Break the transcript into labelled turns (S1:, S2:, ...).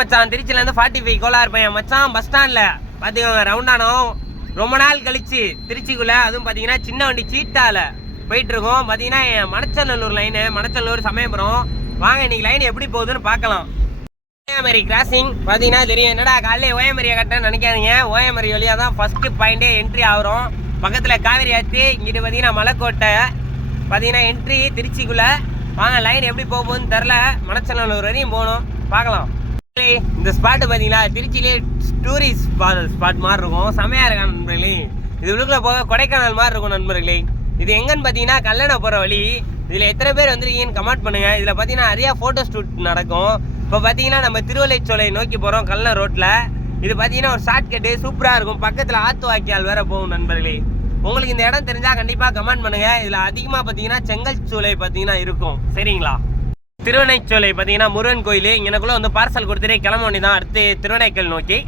S1: மச்சான். திருச்சியிலேருந்து forty five Cola இருப்பேன் மச்சான் பஸ் ஸ்டாண்டில் பார்த்துக்கோங்க ரவுண்டானோம் ரொம்ப நாள் கழிச்சு திருச்சிக்குள்ள. அதுவும் பார்த்தீங்கன்னா சின்ன வண்டி சீட்டால போயிட்டு இருக்கோம் பார்த்தீங்கன்னா என் மணச்சநல்லூர் லைனு மணச்சநல்லூர் சமயபுரம். வாங்க இன்னைக்கு லைன் எப்படி போகுதுன்னு பார்க்கலாம். ஓயமரி கிராசிங் பார்த்தீங்கன்னா தெரியும். என்னடா காலையில ஓயமரியை கட்டேன்னு நினைக்காதீங்க. ஓயமரி வழியாக தான் ஃபஸ்ட்டு பாயிண்டே என்ட்ரி ஆகிறோம். பக்கத்தில் காவிரி ஆற்றி இங்கிட்டு பார்த்தீங்கன்னா மலைக்கோட்டை. பார்த்தீங்கன்னா என்ட்ரி திருச்சிக்குள்ளே. வாங்க லைன் எப்படி போகுதுன்னு தெரில மணச்சநல்லூர் வரையும் போகணும். பார்க்கலாம். இந்த ஸ்பாட்டு பார்த்தீங்களா? திருச்சியிலே டூரிஸ்ட் ஸ்பாட் மாதிரி இருக்கும். செமையாக இருக்கா நண்பர்களே. இது உள்ளுக்குள்ள போக கொடைக்கானல் மாதிரி இருக்கும் நண்பர்களே. இது எங்கன்னு பார்த்தீங்கன்னா கல்லணை போகிற வழி. இதில் எத்தனை பேர் வந்திருக்கீங்கன்னு கமெண்ட் பண்ணுங்கள் இதில் பார்த்தீங்கன்னா நிறைய ஃபோட்டோ ஷூட் நடக்கும். இப்போ பார்த்தீங்கன்னா நம்ம திருவள்ளைச்சோலை நோக்கி போகிறோம் கல்லணை ரோட்டில் இது பார்த்தீங்கன்னா ஒரு ஷார்ட் கட்டு சூப்பராக இருக்கும். பக்கத்தில் ஆத்து வாக்கியால் வேறு போகும் நண்பர்களே. உங்களுக்கு இந்த இடம் தெரிஞ்சால் கண்டிப்பாக கமெண்ட் பண்ணுங்கள் இதில் அதிகமாக பார்த்தீங்கன்னா செங்கல் சூளை பார்த்தீங்கன்னா இருக்கும். சரிங்களா? திருவனைச்சோலை பார்த்தீங்கன்னா முருகன் கோயில் எனக்குள்ளே வந்து பார்சல் கொடுத்துட்டு கிளம்ப வேண்டியதான் அடுத்து திருவனைக்கல் நோக்கி.